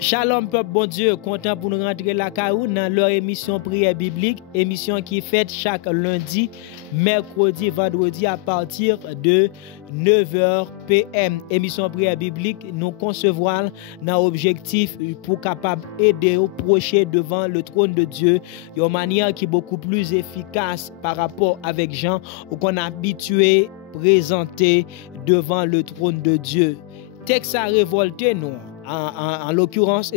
Shalom peuple bon Dieu, content pour nous rentrer la caillou dans leur émission prière biblique, émission qui est faite chaque lundi, mercredi, vendredi à partir de 9h PM. Émission prière biblique, nous concevons dans objectif pour capable aider au procher devant le trône de Dieu d'une manière qui est beaucoup plus efficace par rapport avec Jean qu'on a habitué présenter devant le trône de Dieu. Texte à révolter nous. En l'occurrence,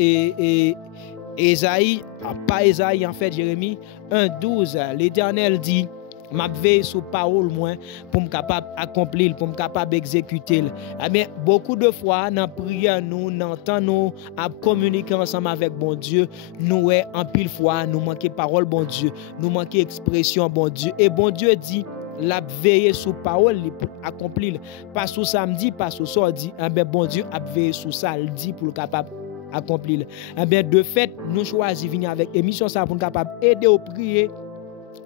Esaïe, pas Esaïe en fait, Jérémie 1:12, l'Éternel dit, m'a veillé sur parole moins pour me capable accomplir, pour me capable exécuter. Mais beaucoup de fois dans prière nous, dans temps nous à communiquer ensemble avec bon Dieu, nous en pile fois nous manquer parole bon Dieu, nous manquer expression bon Dieu et bon Dieu dit la veiller sous parole pour accomplir pas sous samedi pas sous sordi bon Dieu a veillé sous ça le dit pour capable accomplir de fait nous choisi venir avec émission ça pour capable aider au prier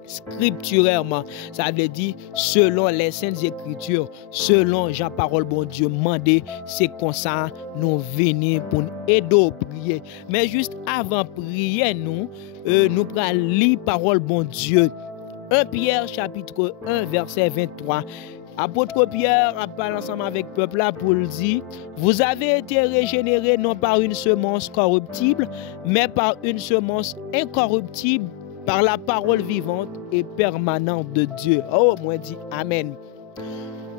scripturairement, ça veut dire selon les saintes écritures, selon Jean parole bon Dieu mandé, c'est comme ça nous venons pour aider au prier. Mais juste avant prier nous prenons lire parole bon Dieu. 1 Pierre chapitre 1 verset 23. Apôtre Pierre a parlé ensemble avec le peuple là pour le dire, vous avez été régénérés non par une semence corruptible, mais par une semence incorruptible, par la parole vivante et permanente de Dieu. Oh, moi dit Amen.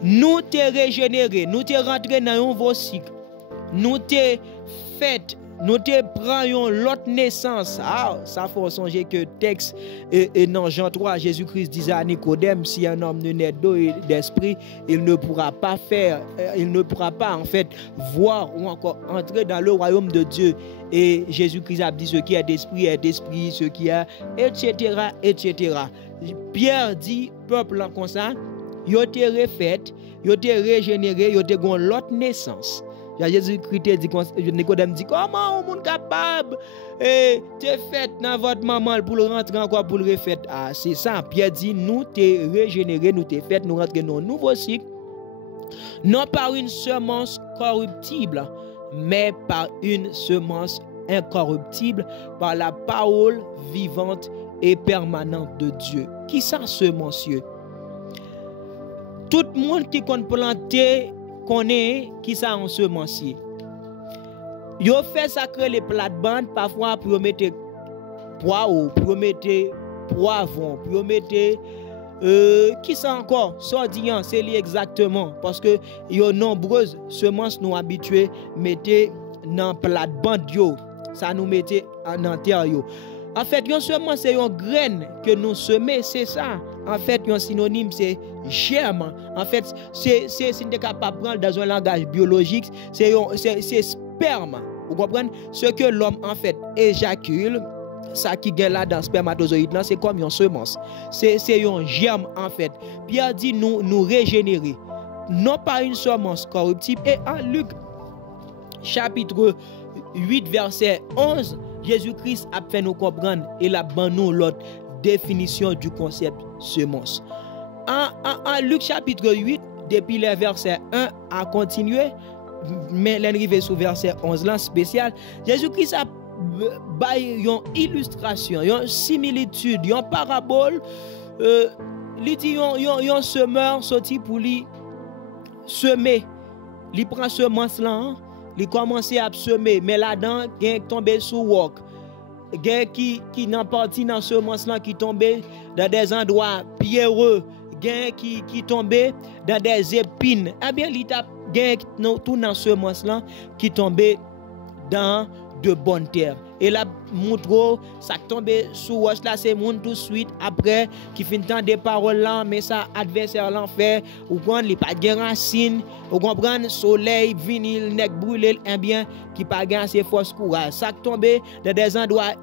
Nous t'es régénérés, nous t'es rentrés dans un nouveau cycle, nous t'es fait. Nous te prenions l'autre naissance. Ah, ça faut songer que texte et dans Jean 3, Jésus-Christ disait à Nicodème, si un homme ne naît d'eau et d'esprit, il ne pourra pas en fait voir ou encore entrer dans le royaume de Dieu. Et Jésus-Christ a dit ce qui est d'esprit, ce qui est, etc., etc. Pierre dit, peuple en comme ça, yo te refait, yo te régénéré, yo te gon l'autre naissance. Jésus-Christ dit, Nicodème dit, comment on est capable te fait dans votre maman pour le rentrer encore pour le refaire? Ah, c'est ça. Pierre dit, nous t'es régénéré, nous t'es fait, nous rentrer dans un nouveau cycle. Non par une semence corruptible, mais par une semence incorruptible, par la parole vivante et permanente de Dieu. Qui ça, semence? Tout le monde qui compte planter, connaît qui ça en semencier. Yo fait sacrer les plates-bandes parfois pour mettre poireau, pour mettre poivron, pour mettre qui ça encore sordillant, c'est lié exactement parce que yo nombreuses semences nous habitués mettre dans plate-bande yo, ça nous mettait en terre yo. En fait, yon semence c'est une graine que nous semons, c'est ça. En fait, un synonyme c'est germe. En fait, c'est si on est capable de prendre dans un langage biologique, c'est sperme. Vous comprenez? Ce que l'homme en fait éjacule, ça qui gagne là dans spermatozoïde là, c'est comme une semence. C'est un germe en fait. Pierre dit nous régénérer, non pas une semence corruptible. Et en Luc chapitre 8 verset 11, Jésus-Christ a fait nous comprendre et la nous l'autre définition du concept semence. En Luc chapitre 8, depuis le verset 1 à continuer, mais l'arrivée sur verset 11 là spécial, Jésus-Christ a une illustration, une similitude, une parabole, il dit un semeur sorti pour lui semer, il prend semence là, il commence à semer, mais là-dedans, il est tombé sous wok. Il qui n'a parti dans semence là qui tombé dans des endroits pierreux, qui tombé dans des épines. Eh bien, il y a tout dans semence là qui tombé dans de bonnes terres. Et là, montre ça tombe sous roche là, c'est monde tout de suite après qui finit tant des paroles là, mais ça adversaire l'en fait, ou quand il pas de racine, ou comprendre soleil vinyle nek brûler, eh bien qui pas gain assez force courage. Ça tombe dans des endroits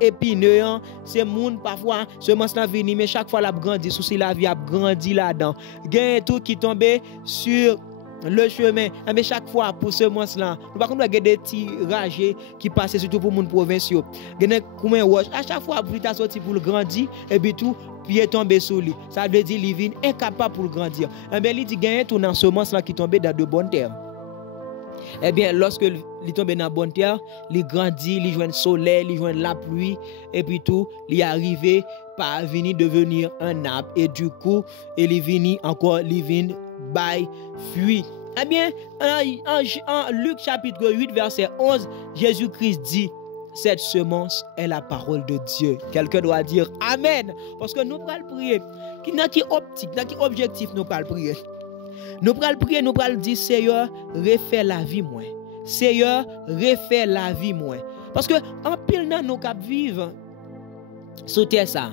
épineux, c'est monde parfois semence là vini, mais chaque fois la grandit, souci la vie a grandi là-dedans. Gain tout qui tombe sur le chemin, mais chaque fois pour semence là, nous par contre des petits ragés qui passent surtout pour monde provinciaux. Gagne comme roche, à chaque fois pour ta sorti pour le grandir et puis tout pied tomber sur lui. Ça veut dire il vient incapable pour le grandir. Mais il dit gagne tout dans semence là qui tombe dans de bonnes terres. Eh bien, lorsque il tombe dans la bonne terre, il grandit, il joint le soleil, il joint la pluie, et puis tout, il est arrivé par venir devenir un arbre. Et du coup, il est venu encore, il vient by fruit. Eh bien, en Luc chapitre 8, verset 11, Jésus-Christ dit, cette semence est la parole de Dieu. Quelqu'un doit dire Amen. Parce que nous allons prier. Dans quelle optique, dans quel objectif nous allons prier? Nous allons prier, nous allons dire Seigneur, refais la vie moi. Seigneur, refais la vie moi. Parce que en pile dans nous cap vivre sous terre ça.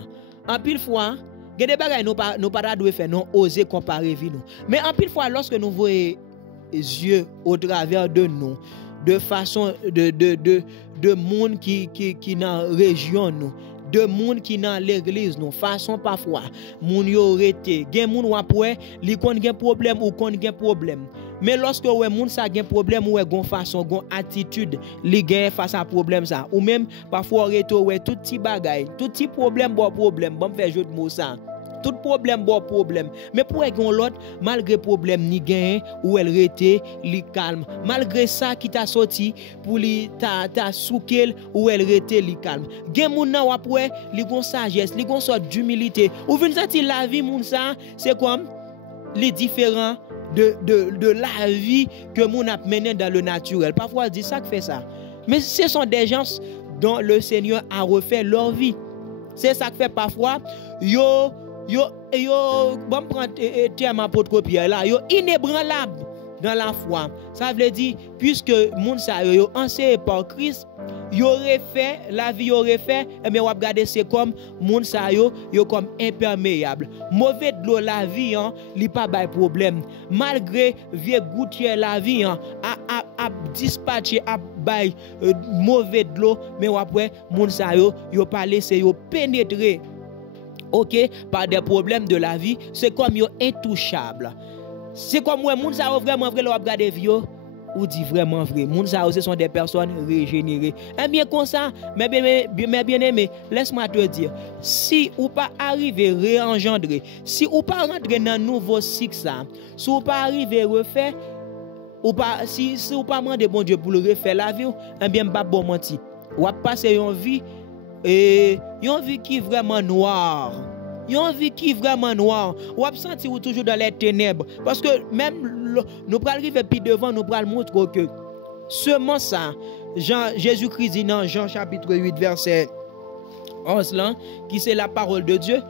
En pile fois, il y a des bagages nous pas doit faire non oser comparer vie nous. Mais en pile fois lorsque nous voyons les yeux au travers de nous, de façon de monde qui dans région nous, de monde qui dans l'église nous, façon parfois moun yo rete gen moun wapwe li kon gen problème ou kon gen problème, mais lorsque ouais moun ça gen problème ou gon façon gon attitude li gen face à problème ça, ou même parfois rete ouais tout petit bagay, tout petit problème bon faire jeu de mots ça. Tout problème bon problème, mais pour qu'on l'autre malgré problème ni gain ou elle rete li calme, malgré ça qui t'a sorti pour li ta soukel ou elle rete li calme. Gen moun nan après li gon sagesse, li gon sorte d'humilité, ou vinn sentir la vie moun ça c'est comme les différents de la vie que moun a mené dans le naturel. Parfois on dit ça que fait ça, mais ce sont des gens dont le Seigneur a refait leur vie. C'est ça que fait parfois yo bon prendre terme apôtre Pierre là, yo inébranlable dans la foi. Ça veut dire puisque moun sa yo enseigné par Christ, yo refait la vie yo refait, et bien on va regarder c'est comme moun sa yo comme imperméable. Mauvais de l'eau la vie hein, li pas bay problème. Malgré vieux gouttière la vie hein, a dispatcher a bay mauvais de l'eau, mais après moun sa yo pas laissé yo pénétrer OK par des problèmes de la vie, c'est comme yo intouchable. C'est comme ouais moun sa vraiment vrai le regarder vie ou dit vraiment vrai. Moun sa ce sont des personnes régénérées. Et bien comme ça, mais bien aimé, laisse-moi te dire, si ou pas arriver réengendrer, si ou pas rentrer dans nouveau cycle ça, si ou pas arriver refaire ou pas si ou pas demander bon Dieu pour le refaire la vie, et bien pas bon menti. Ou passer une vie et yon vie qui vraiment noire. Yon vie qui vraiment noire. Ou absenti ou toujours dans les ténèbres. Parce que même nous pral arriver puis devant nous pral montrer que seulement ça, Jésus-Christ dit dans Jean chapitre 8 verset 11 là, qui c'est la parole de Dieu,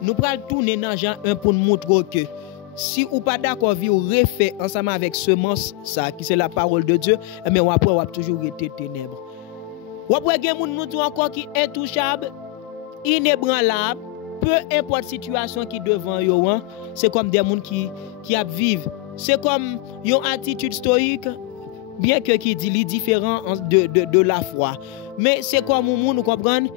nous pral tourner dans Jean 1 pour nous montrer que si ou pas d'accord vi ou refait ensemble avec semence ça qui c'est la parole de Dieu, mais ou après ou toujours été ténèbres. Ou après gen moun nou encore qui intouchable, inébranlable, peu importe situation qui devant yo, c'est comme des moun qui a vivre. C'est comme une attitude stoïque, bien que qui dit li différent de la foi. Mais c'est comme moun nous comprendre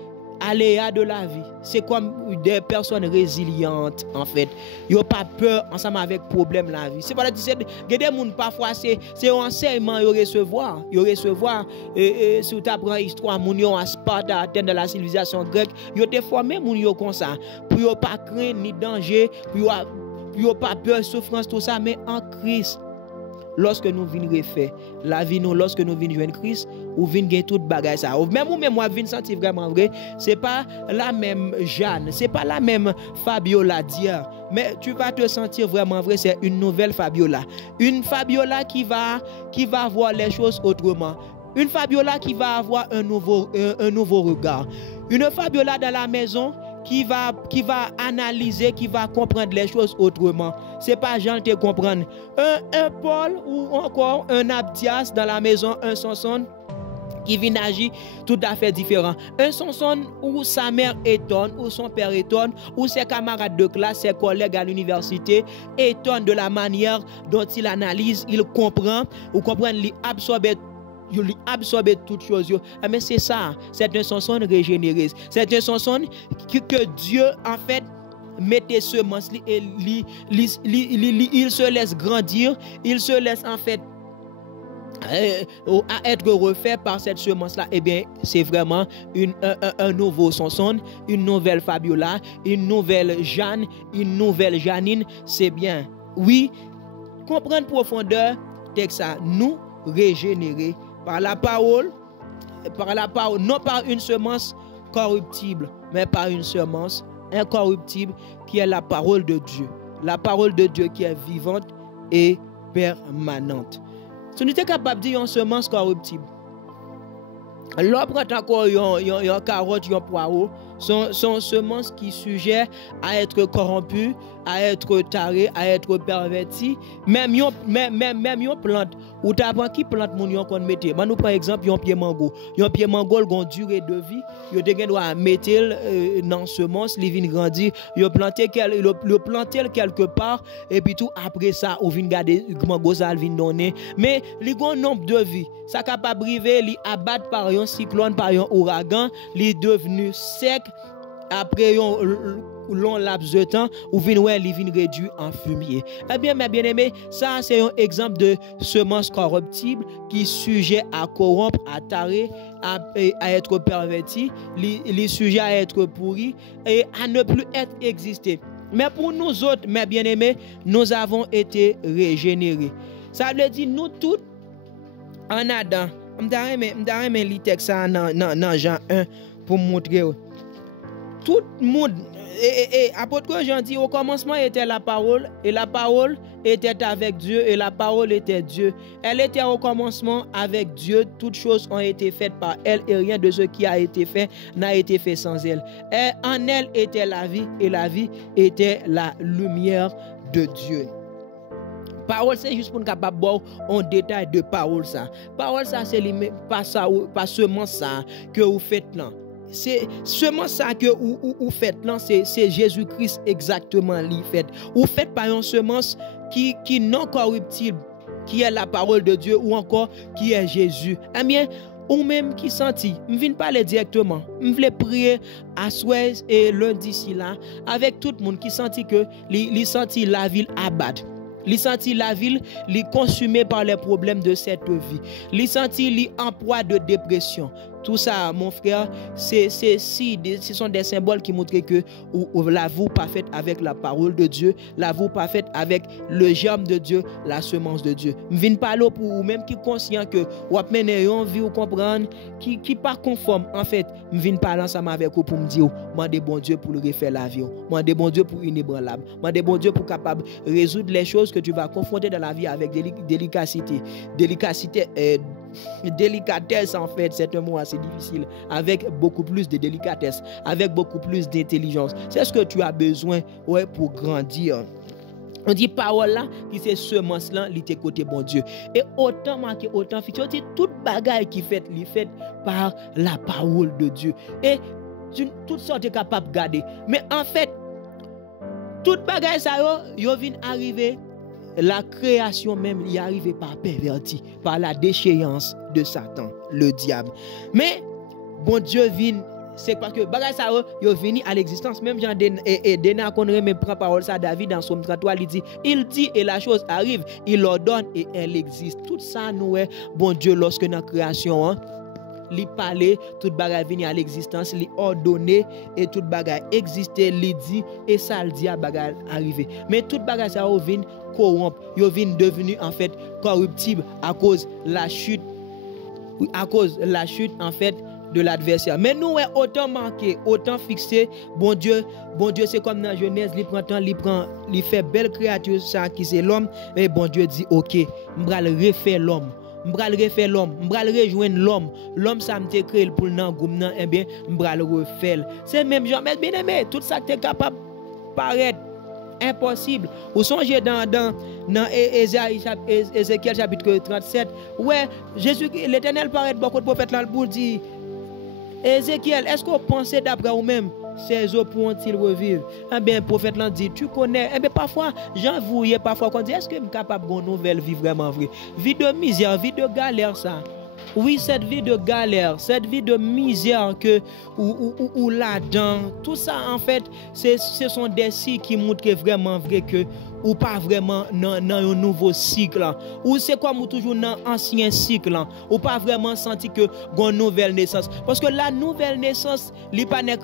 aléa de la vie. C'est comme des personnes résilientes en fait. Yo pas peur ensemble avec problème la vie. C'est pas dire que des moun parfois c'est un enseignement yo recevoir si tu apprends histoire moun yo en Sparte atteint de la civilisation grecque, yo te formé moun yo comme ça pour yo pas craindre ni danger, pour yo pas peur souffrance tout ça, mais en Christ. Lorsque nous venons refaire la vie nous, lorsque nous venons joindre Christ, ou venons gagner toute bagaille ça. Même ou même moi venons sentir vraiment vrai, c'est pas la même Jeanne, c'est pas la même Fabiola d'hier, mais tu vas te sentir vraiment vrai, c'est une nouvelle Fabiola. Une Fabiola qui va voir les choses autrement. Une Fabiola qui va avoir un nouveau regard. Une Fabiola dans la maison qui va analyser, qui va comprendre les choses autrement. C'est pas Jean te comprendre. Un Paul ou encore un Abdias dans la maison, un Samson qui vient agir tout à fait différent. Un Samson où sa mère étonne, où son père étonne, où ses camarades de classe, ses collègues à l'université étonnent de la manière dont il analyse, il comprend, ou comprendre, il absorbe toutes choses. Mais c'est ça, c'est un Samson régénéré. C'est un Samson que Dieu en fait mettez semence et il se laisse grandir, il se laisse en fait à être refait par cette semence là. Eh bien c'est vraiment un nouveau Samson, une nouvelle Fabiola, une nouvelle Jeanne, une nouvelle Janine. C'est bien, oui, comprendre profondeur texte ça. Nous régénérés par la parole, non par une semence corruptible, mais par une semence incorruptible qui est la parole de Dieu. La parole de Dieu qui est vivante et permanente. Si nous sommes capables de dire une semence corruptible, l'autre encore une carotte, une poireau, sont semences qui sont sujettes à être corrompues, à être tarées, à être perverties. Même une plante, ou tu apprends qui plante mon yon qu'on mette. Moi nous par exemple un pied mango. Un pied mango a une durée de vie, yo te doit mettre dans semence, li vinn grandir, yo planter quelque part et puis tout après ça ou vinn garder mango ça vinn donner. Mais li gon nombre de vie, ça capable briver, li abattre par un cyclone, par un ouragan, li devenu sec après un long laps de temps ou vin réduit en fumier. Eh bien, mes bien-aimés, ça c'est un exemple de semence corruptible qui est sujet à corrompre, à tarer, à être perverti, les sujets à être pourri et à ne plus être existé. Mais pour nous autres, mes bien-aimés, nous avons été régénérés. Ça veut dire nous tous en Adam. Je vais lire texte dans Jean 1 pour montrer. Tout le monde, apôtre Jean dit, au commencement était la parole, et la parole était avec Dieu, et la parole était Dieu. Elle était au commencement avec Dieu, toutes choses ont été faites par elle, et rien de ce qui a été fait n'a été fait sans elle. Et en elle était la vie, et la vie était la lumière de Dieu. Parole, c'est juste pour nous capable de voir un détail de parole ça. Parole ça, c'est pas seulement ça que vous faites là. C'est seulement ça que vous faites là, c'est Jésus-Christ exactement li fait. Vous faites par une semence qui non corruptible, qui est la parole de Dieu ou encore qui est Jésus. Eh bien, ou même qui senti, je viens parler directement, je voulais prier à soir et lundi ci là avec tout le monde qui senti que li senti la ville abattre. Li senti la ville li consumée par les problèmes de cette vie. Li senti li en proie de dépression. Tout ça, mon frère, ce sont des symboles qui montrent que la vous pas faite avec la parole de Dieu, la vous pas faite avec le germe de Dieu, la semence de Dieu. Je viens parler pour vous même qui conscient que vous avez une vie ou comprendre qui pas conforme. En fait, je viens parler ensemble avec vous pour me dire, demandez bon Dieu pour le refaire la vie. Demandez bon Dieu pour inébranlable. Demandez bon Dieu pour capable résoudre les choses que tu vas confronter dans la vie avec délicatesse en fait, c'est un mot assez difficile, avec beaucoup plus de délicatesse, avec beaucoup plus d'intelligence. C'est ce que tu as besoin pour grandir. On dit parole là, qui c'est semence là, li te côté bon Dieu. Et autant marqué, autant futur, c'est toute bagaille qui fait, li fait par la parole de Dieu. Et toutes sortes capable de garder. Mais en fait, toute bagaille ça yo vient arriver. La création même y arrive par perverti, par la déchéance de Satan, le diable. Mais bon Dieu vient, c'est parce que bagay ça yo venu à l'existence. Même Jean Dena connaît même prend parole ça David dans Somme 33, il dit et la chose arrive, il ordonne et elle existe. Tout ça nous est bon Dieu lorsque dans la création li parler, toute bagaille vient à l'existence, li ordonner et toute bagaille exister, li dit et ça le dit à bagaille arriver. Mais toute bagaille ça vient corrompre, yo vient devenu en fait corruptible à cause la chute en fait de l'adversaire. Mais nous est autant marqué, autant fixé, bon Dieu c'est comme dans Genèse, il fait belle créature ça qui c'est l'homme, et bon Dieu dit OK, m'bral refaire l'homme. M'bral refaire l'homme, m'bral rejoindre l'homme ça m'te créé pour nan goum nan, eh bien m'bral refaire. C'est même genre bien aimé, tout ça que tu es capable paraître impossible. Ou songez dans Ézéchiel chapitre 37, ouais, Jésus l'Éternel paraît beaucoup de prophètes là pour dire Ézéchiel, est-ce qu'on pensait d'après vous-même ces eaux pourront-ils revivre? Eh bien, le prophète l'a dit, tu connais. Eh bien, parfois, j'en voyais parfois qu'on dit, est-ce que je suis capable d'une nouvelle vie vraiment vraie? Vie de misère, vie de galère, ça. Oui, cette vie de galère, cette vie de misère ou là-dedans, tout ça, en fait, ce sont des signes qui montrent vraiment vrai que ou pas vraiment dans un nouveau cycle, ou c'est comme toujours dans ancien cycle, ou pas vraiment senti que une nouvelle naissance. Parce que la nouvelle naissance, il pas n'est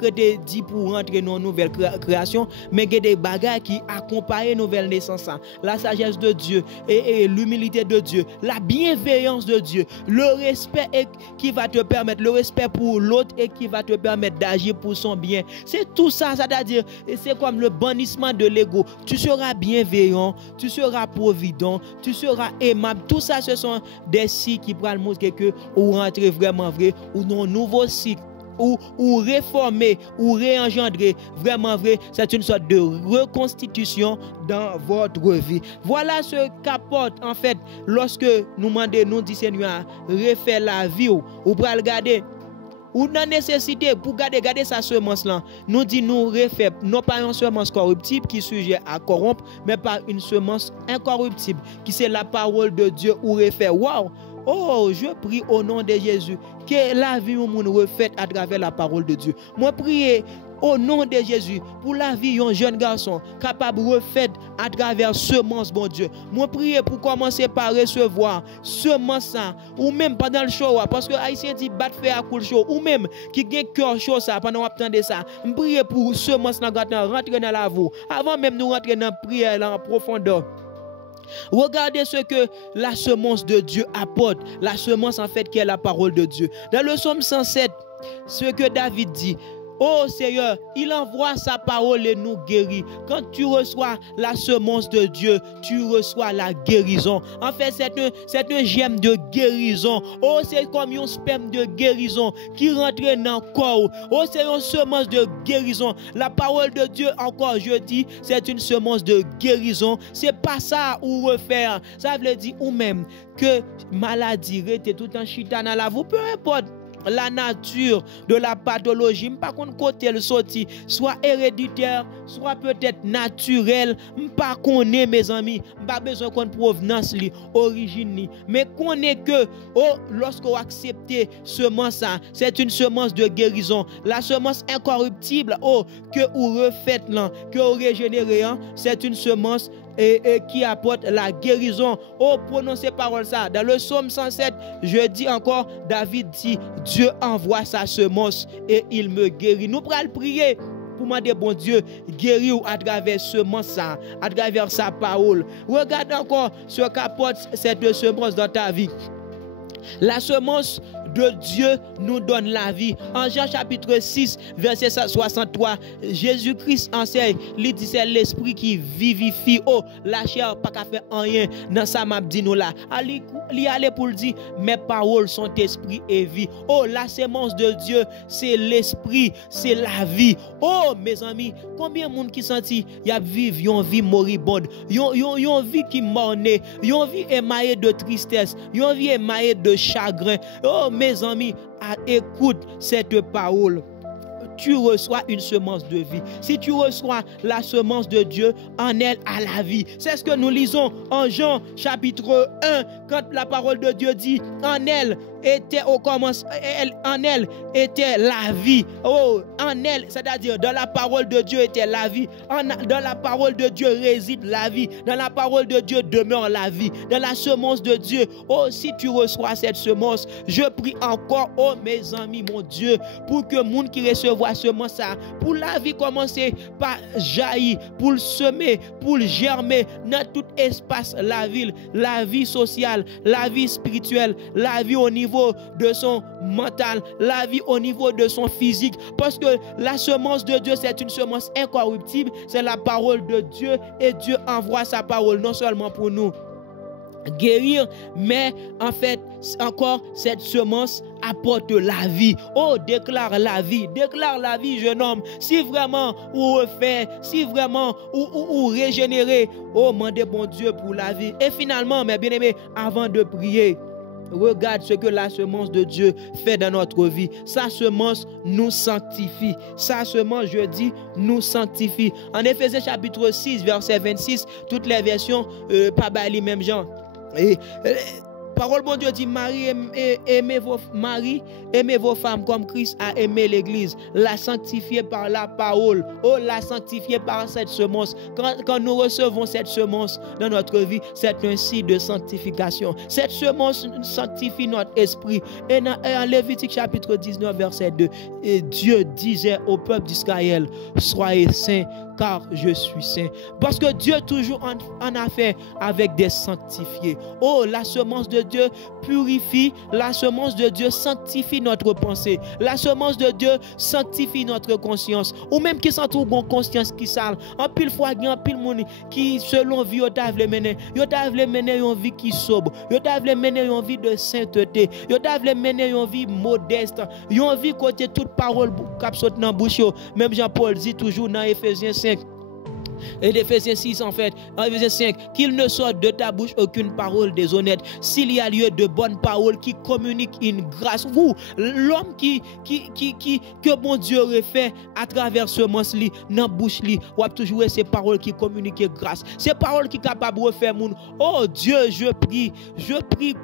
dit pour rentrer dans une nouvelle création, mais il y a des bagages qui accompagnent la nouvelle naissance. La sagesse de Dieu et l'humilité de Dieu, la bienveillance de Dieu, le respect qui va te permettre, le respect pour l'autre et qui va te permettre d'agir pour son bien. C'est tout ça, c'est-à-dire, c'est comme le bannissement de l'ego. Tu seras bienveillant, tu seras provident, tu seras aimable. Tout ça, ce sont des signes qui pourront montrer que vous rentrez vraiment vrai ou dans un nouveau cycle. Ou réformer, ou réengendrer, vraiment vrai, c'est une sorte de reconstitution dans votre vie. Voilà ce qu'apporte en fait lorsque nous demandons, nous dit Seigneur, refaire la vie ou pour regarder. Ou dans nécessité pour garder sa semence là, nous dit nous refaire non pas une semence corruptible qui est sujet à corrompre, mais pas une semence incorruptible qui c'est la parole de Dieu ou refaire. Wow! Oh, je prie au nom de Jésus que la vie au monde refaite à travers la parole de Dieu. Moi prie au nom de Jésus pour la vie d'un jeune garçon capable de refaire à travers semence, bon Dieu. Moi prie pour commencer par recevoir semence ou même pendant le show parce que Haïtien dit battre fait à coup le show ou même qui gagne cœur chaud ça pendant attendre ça. Je prie pour semence là rentrer dans la vie avant même nous rentrer dans la prière là en profondeur. Regardez ce que la semence de Dieu apporte. La semence en fait qui est la parole de Dieu. Dans le psaume 107, ce que David dit, oh Seigneur, il envoie sa parole et nous guérit. Quand tu reçois la semence de Dieu, tu reçois la guérison. En fait, c'est un germe de guérison. Oh, c'est comme un sperme de guérison qui rentre dans le corps. Oh, c'est une semence de guérison. La parole de Dieu, encore je dis, c'est une semence de guérison. C'est pas ça ou refaire. Ça veut dire ou même que maladie rete tout en chita dans la vie, peu importe la nature de la pathologie, pas contre côté le sorti, soit héréditaire, soit peut-être naturel, pas connaît mes amis, pas besoin qu'on provenance li, origine li, mais connaît que lorsque vous acceptez semence ça, c'est une semence de guérison, la semence incorruptible que vous refaites là, que vous régénérez, c'est une semence et qui apporte la guérison. Prononcez parole ça. Dans le psaume 107, je dis encore, David dit, Dieu envoie sa semence et il me guérit. Nous pourrons prier pour demander, bon Dieu, guérir à travers semence ça, à travers sa parole. Regarde encore ce qu'apporte cette semence dans ta vie. La semence de Dieu nous donne la vie. En Jean chapitre 6, verset 63, Jésus-Christ enseigne, il dit c'est l'esprit qui vivifie. La chair pas qu'à faire rien dans sa map dit nous là. Il allait pour le dire, mes paroles sont esprit et vie. La semence de Dieu, c'est l'esprit, c'est la vie. Mes amis, combien de monde qui senti y a vivre une vie moribonde, une vie qui morne, une vie émaillée de tristesse, une vie émaillée de chagrin. Mes amis, écoute cette parole. Tu reçois une semence de vie. Si tu reçois la semence de Dieu, en elle a la vie. C'est ce que nous lisons en Jean chapitre 1, quand la parole de Dieu dit, en elle était au commencement, en elle était la vie. En elle, c'est-à-dire dans la parole de Dieu était la vie. Dans la parole de Dieu réside la vie. Dans la parole de Dieu demeure la vie. Dans la semence de Dieu, si tu reçois cette semence, je prie encore, mes amis, mon Dieu, pour que le monde qui recevra semence ça, pour la vie commencer par jaillir, pour le semer, pour le germer dans tout espace, la vie sociale, la vie spirituelle, la vie au niveau de son mental, la vie au niveau de son physique, parce que la semence de Dieu c'est une semence incorruptible, c'est la parole de Dieu et Dieu envoie sa parole non seulement pour nous guérir, mais en fait encore cette semence apporte la vie. Déclare la vie, jeune homme. Si vraiment ou refait, si vraiment ou régénérer, mandez bon Dieu pour la vie. Et finalement, mes bien-aimés, avant de prier, regarde ce que la semence de Dieu fait dans notre vie. Sa semence nous sanctifie. Sa semence, je dis, nous sanctifie. En Éphésiens chapitre 6, verset 26, toutes les versions, pas bali même genre. Et Parole bon Dieu dit, aimez vos maris, aimez vos femmes comme Christ a aimé l'Église, la sanctifier par la parole. Oh, la sanctifier par cette semence. Quand nous recevons cette semence dans notre vie, c'est un signe de sanctification. Cette semence sanctifie notre esprit. Et en Lévitique chapitre 19, verset 2, Dieu disait au peuple d'Israël, soyez saints, car je suis saint. Parce que Dieu toujours en a fait avec des sanctifiés. Oh, la semence de Dieu purifie, la semence de Dieu sanctifie notre pensée, la semence de Dieu sanctifie notre conscience. Ou même qui s'en trouve une conscience qui sale. En pile fois, il y a un pile monde qui, selon vie, il t'a mener une vie qui sobre, il t'a mener une vie de sainteté, il t'a mener une vie modeste, une vie côté toute parole qui saute dans la bouche. Même Jean-Paul dit toujours dans Éphésiens 5. Et d'Éphésiens 6 en fait, en Éphésiens 5, qu'il ne sorte de ta bouche aucune parole déshonnête, s'il y a lieu de bonnes paroles qui communiquent une grâce. Vous, l'homme que bon Dieu refait à travers ce mensli, dans la bouche li, ou a toujours ces paroles qui communiquent grâce. Ces paroles qui sont capables de refaire moun. Oh Dieu, je prie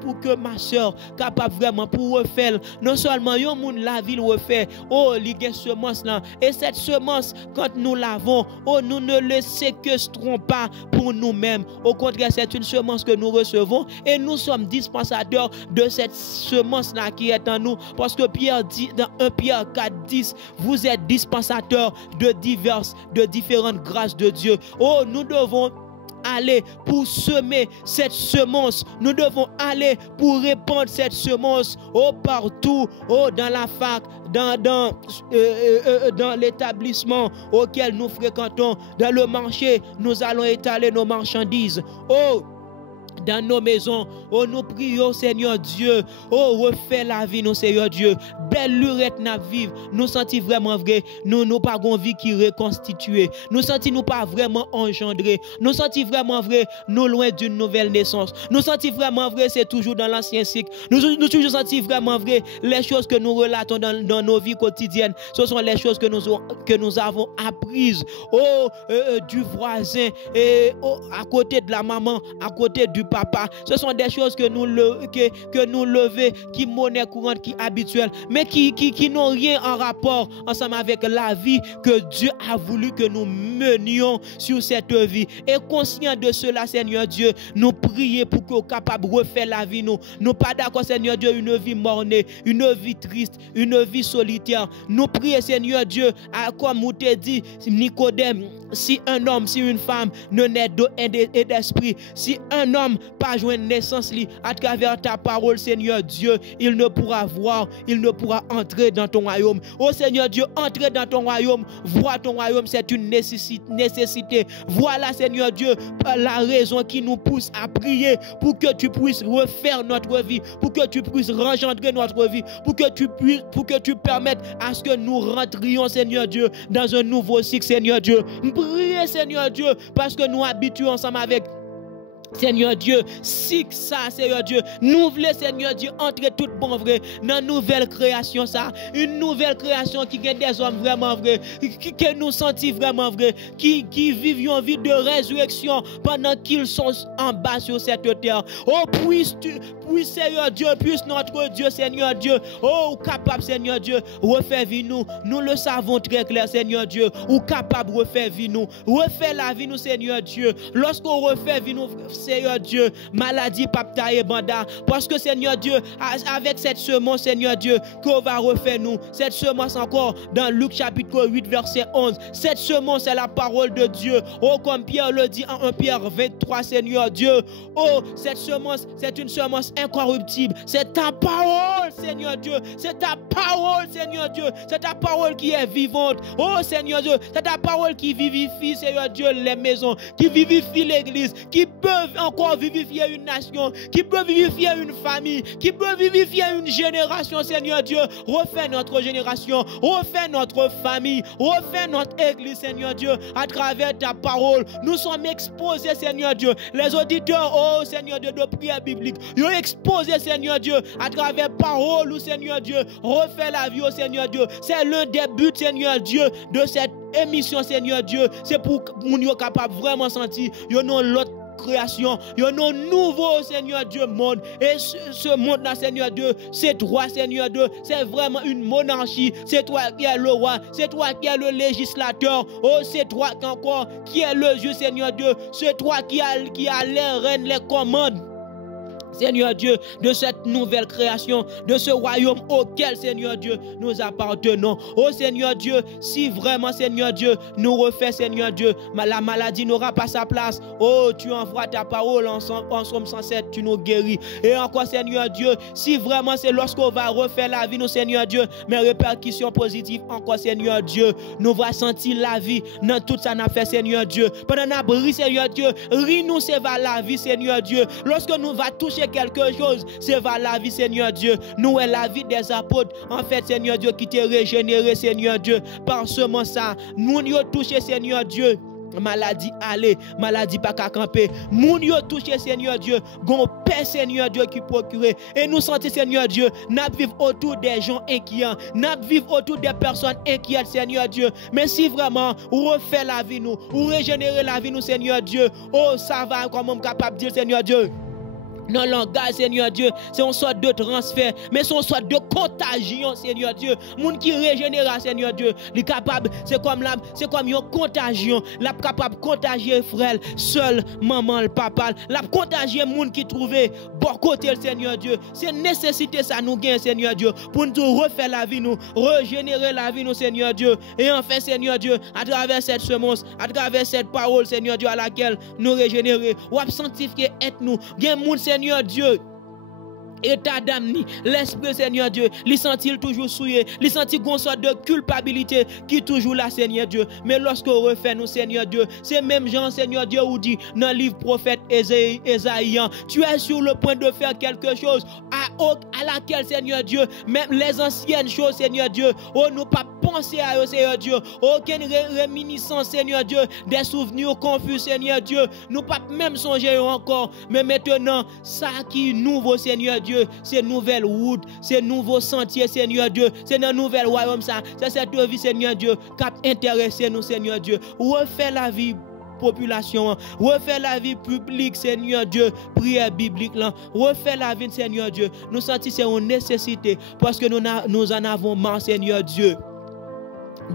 pour que ma soeur capable vraiment pour refaire, non seulement yon moun la ville refait, oh, li gen semence là, et cette semence, quand nous l'avons, oh, nous ne le séquestrons pas pour nous-mêmes. Au contraire, c'est une semence que nous recevons et nous sommes dispensateurs de cette semence-là qui est en nous. Parce que Pierre dit dans 1 Pierre 4, 10, vous êtes dispensateurs de différentes grâces de Dieu. Oh, nous devons aller pour semer cette semence. Nous devons aller pour répandre cette semence partout, dans la fac, dans l'établissement auquel nous fréquentons, dans le marché, nous allons étaler nos marchandises. Dans nos maisons, nous prions Seigneur Dieu, refais la vie nous Seigneur Dieu, belle lurette n'a vivre, nous senti vraiment vrai, nous pas une vie qui reconstituée, nous senti nous pas vraiment engendré, nous senti vraiment vrai, nous loin d'une nouvelle naissance, nous senti vraiment vrai, c'est toujours dans l'ancien cycle, nous toujours senti vraiment vrai, les choses que nous relatons dans nos vies quotidiennes, ce sont les choses que nous avons apprises, du voisin, à côté de la maman, à côté du papa. Ce sont des choses que nous levons, qui monnaie courante, qui habituelle, mais qui n'ont rien en rapport ensemble avec la vie que Dieu a voulu que nous menions sur cette vie. Et conscient de cela, Seigneur Dieu, nous prions pour que nous soyons capables de refaire la vie. Nous pas d'accord, Seigneur Dieu, une vie mornée, une vie triste, une vie solitaire. Nous prions, Seigneur Dieu, comme vous te dit, Nicodème, si un homme, si une femme ne naît d'eau et d'esprit, si un homme pas joindre naissance à travers ta parole, Seigneur Dieu, il ne pourra voir, il ne pourra entrer dans ton royaume. Oh Seigneur Dieu, entrer dans ton royaume, voir ton royaume, c'est une nécessité. Voilà, Seigneur Dieu, la raison qui nous pousse à prier pour que tu puisses refaire notre vie, pour que tu puisses engendrer notre vie, pour que tu permettes à ce que nous rentrions, Seigneur Dieu, dans un nouveau cycle, Seigneur Dieu. Priez, Seigneur Dieu, parce que nous habituons ensemble avec Seigneur Dieu, si ça, Seigneur Dieu, nous voulons, Seigneur Dieu, entrer tout bon vrai dans une nouvelle création, ça, une nouvelle création qui gagne des hommes vraiment vrais, qui nous sentit vraiment vrais, qui vivent une vie de résurrection pendant qu'ils sont en bas sur cette terre. Oh, puisse Seigneur Dieu, puisse notre Dieu, Seigneur Dieu, capable, Seigneur Dieu, refaire vie nous le savons très clair, Seigneur Dieu, ou capable de refaire vie nous, refaire la vie nous, Seigneur Dieu, lorsqu'on refait vie nous, Seigneur Dieu, maladie, papta et banda, parce que Seigneur Dieu, avec cette semence, Seigneur Dieu, qu'on va refaire nous, cette semence encore dans Luc chapitre 8, verset 11, cette semence est la parole de Dieu, comme Pierre le dit en 1 Pierre 23, Seigneur Dieu, cette semence, c'est une semence incorruptible, c'est ta parole, Seigneur Dieu, c'est ta parole, Seigneur Dieu, c'est ta parole qui est vivante, Seigneur Dieu, c'est ta parole qui vivifie, Seigneur Dieu, les maisons, qui vivifie l'église, qui peut encore vivifier une nation, qui peut vivifier une famille, qui peut vivifier une génération, Seigneur Dieu. Refais notre génération, refais notre famille, refais notre église, Seigneur Dieu, à travers ta parole. Nous sommes exposés, Seigneur Dieu. Les auditeurs, Seigneur Dieu, de prière biblique, ils sont exposés, Seigneur Dieu, à travers parole, Seigneur Dieu. Refais la vie, Seigneur Dieu. C'est l'un des buts, Seigneur Dieu, de cette émission, Seigneur Dieu. C'est pour que nous soyons capables vraiment sentir, nous l'autre création, il y a un nouveau, Seigneur Dieu, monde. Et ce monde-là, Seigneur Dieu, c'est toi, Seigneur Dieu, c'est vraiment une monarchie. C'est toi qui es le roi, c'est toi qui es le législateur. Oh, c'est toi encore qui es le juge, Seigneur Dieu. C'est toi qui a les rênes, les commandes. Seigneur Dieu, de cette nouvelle création, de ce royaume auquel, Seigneur Dieu, nous appartenons. Oh Seigneur Dieu, si vraiment, Seigneur Dieu, nous refait, Seigneur Dieu, la maladie n'aura pas sa place. Oh, tu envoies ta parole en Somme 107, tu nous guéris. Et encore, Seigneur Dieu, si vraiment c'est lorsqu'on va refaire la vie, nous, Seigneur Dieu, mes répercussions positives, encore, Seigneur Dieu, nous va sentir la vie dans tout ça n'a fait, Seigneur Dieu. Pendant qu'on brisé, Seigneur Dieu, ris-nous, c'est vers la vie, Seigneur Dieu. Lorsque nous va toucher quelque chose, c'est vers la vie, Seigneur Dieu. Nous est la vie des apôtres. En fait, Seigneur Dieu, qui t'est régénéré, Seigneur Dieu, par ce moment ça. Nous y avons touché, Seigneur Dieu. Maladie aller, maladie pas qu'à camper. Moun yo touché, Seigneur Dieu, gon paix, Seigneur Dieu, qui procure. Et nous sentons, Seigneur Dieu, n'a vivre autour des gens inquiets, n'a vivre autour des personnes inquiètes, Seigneur Dieu. Mais si vraiment, ou refait la vie nous, ou régénérer la vie nous, Seigneur Dieu, oh, ça va, comme on est capable de dire, Seigneur Dieu. Non, langage, Seigneur Dieu, c'est une sorte de transfert, mais c'est une sorte de contagion, Seigneur Dieu. Moun qui régénère, Seigneur Dieu, il capable, c'est comme une contagion, la capable de contagier frère, seul, maman, le papa, la contagier moun qui trouve bon côté, Seigneur Dieu. C'est nécessité ça nous gagne, Seigneur Dieu, pour nous refaire la vie, nous régénérer la vie, nous, Seigneur Dieu. Et enfin, Seigneur Dieu, à travers cette semence, à travers cette parole, Seigneur Dieu, à laquelle nous régénérer, ou à sanctifier être nous, gagne moun, Seigneur Dieu, état d'âme, l'esprit, Seigneur Dieu, il sentit toujours souillé, il sentit une sorte de culpabilité qui est toujours là, Seigneur Dieu. Mais lorsqu'on refait nous, Seigneur Dieu, c'est même Jean, Seigneur Dieu, où dit dans le livre prophète Ésaïe, tu es sur le point de faire quelque chose à laquelle, Seigneur Dieu, même les anciennes choses, Seigneur Dieu, oh, nous pas penser à eux, Seigneur Dieu, aucune réminiscence, Seigneur Dieu, des souvenirs confus, Seigneur Dieu, nous pas même songer encore, mais maintenant, ça qui est nouveau, Seigneur Dieu, c'est nouvelle route, c'est nouveau sentier, Seigneur Dieu, c'est un nouvel royaume, ça, c'est cette vie, Seigneur Dieu, qui a intéressé nous, Seigneur Dieu, refait la vie population, refait la vie publique, Seigneur Dieu, prière biblique là, refait la vie, Seigneur Dieu, nous sentons c'est une nécessité, parce que nous en avons marre, Seigneur Dieu,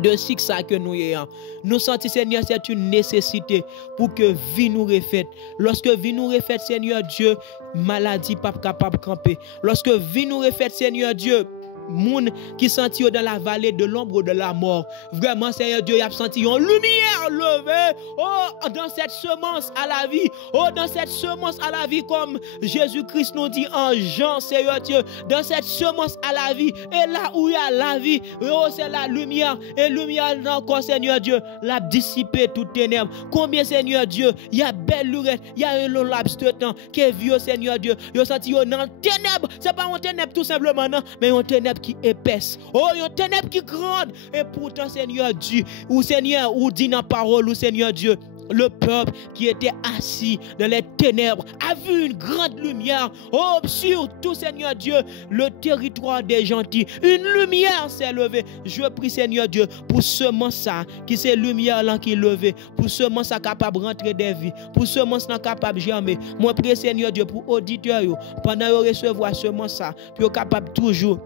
de ce que nous ayons. Nous sentons, Seigneur, c'est une nécessité pour que vie nous refaite. Lorsque vie nous refaite, Seigneur Dieu, maladie pas capable de camper. Lorsque vie nous refaite, Seigneur Dieu, moun qui sentit dans la vallée de l'ombre de la mort. Vraiment, Seigneur Dieu, il a senti une lumière levée. Oh, dans cette semence à la vie. Oh, dans cette semence à la vie, comme Jésus-Christ nous dit en Jean, Seigneur Dieu. Dans cette semence à la vie. Et là où il y a la vie, oh, c'est la lumière. Et lumière encore, Seigneur Dieu, l'a dissipé toute ténèbres. Combien, Seigneur Dieu, il y a belle lurette, il y a un long laps de temps qui est vieux, Seigneur Dieu. Il a senti dans les ténèbres. Ce n'est pas un ténèbre tout simplement, non, mais un ténèbre qui épaisse. Oh, il y a une ténèbre qui grande. Et pourtant, Seigneur Dieu, ou Seigneur, ou dit dans la parole, ou Seigneur Dieu, le peuple qui était assis dans les ténèbres a vu une grande lumière. Oh, surtout, Seigneur Dieu, le territoire des gentils. Une lumière s'est levée. Je prie, Seigneur Dieu, pour ce ça qui c'est lumière là qui est levée. Pour ce ça capable de rentrer des vies. Pour ce ça capable de germer. Moi, prie, Seigneur Dieu, pour auditeurs, pendant de recevoir ce ça, puis capable toujours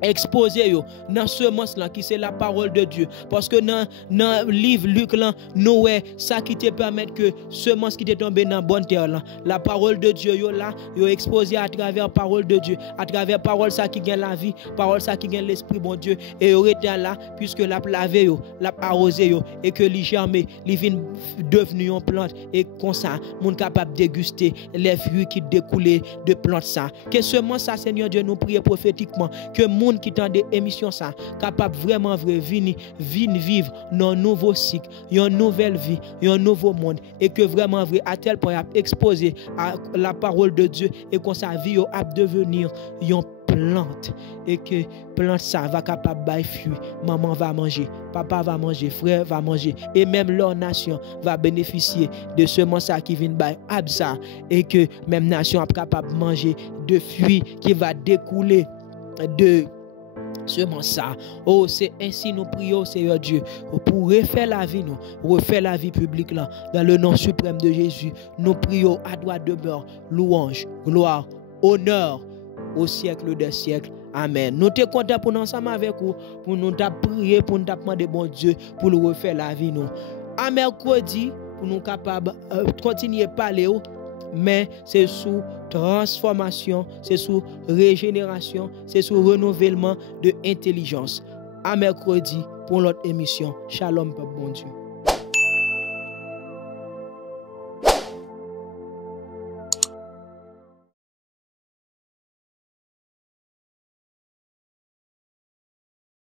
exposé dans ce monstre là qui c'est la parole de Dieu, parce que dans le livre Luc là, Noé, ça qui te permet que ce monstre qui te tombé dans bonne terre là, la parole de Dieu là, exposé à travers la parole de Dieu, à travers parole ça qui gagne la vie, parole ça qui gagne l'esprit bon Dieu, et était là puisque la lavé la arrosé et que li germé, li vient devenu une plante, et comme ça moun capable déguster les fruits qui découlent de plante ça. Que ce monstre ça, Seigneur Dieu, nous prions prophétiquement que qui tend des émissions ça capable vraiment venir vivre dans un nouveau cycle, une nouvelle vie, un nouveau monde, et que vraiment vrai à tel point exposé à la parole de Dieu, et qu'on sa vie a devenir une plante, et que plante ça va capable bailler fruit, maman va manger, papa va manger, frère va manger, et même leur nation va bénéficier de semence qui vient bailler absa, et que même nation est capable de manger de fruits qui va découler de Seulement ça. Oh, c'est ainsi nous prions, Seigneur Dieu, pour refaire la vie, nous, refaire la vie publique là, dans le nom suprême de Jésus. Nous prions à droite demeure, louange, gloire, honneur au siècle des siècles. Amen. Nous te contents pour nous ensemble avec vous, pour nous prier, pour nous demander bon Dieu, pour nous refaire la vie, nous. À mercredi, pour nous capables continuer à parler, mais c'est sous transformation, c'est sous régénération, c'est sous renouvellement de intelligence. À mercredi pour l'autre émission. Shalom, peuple bon Dieu.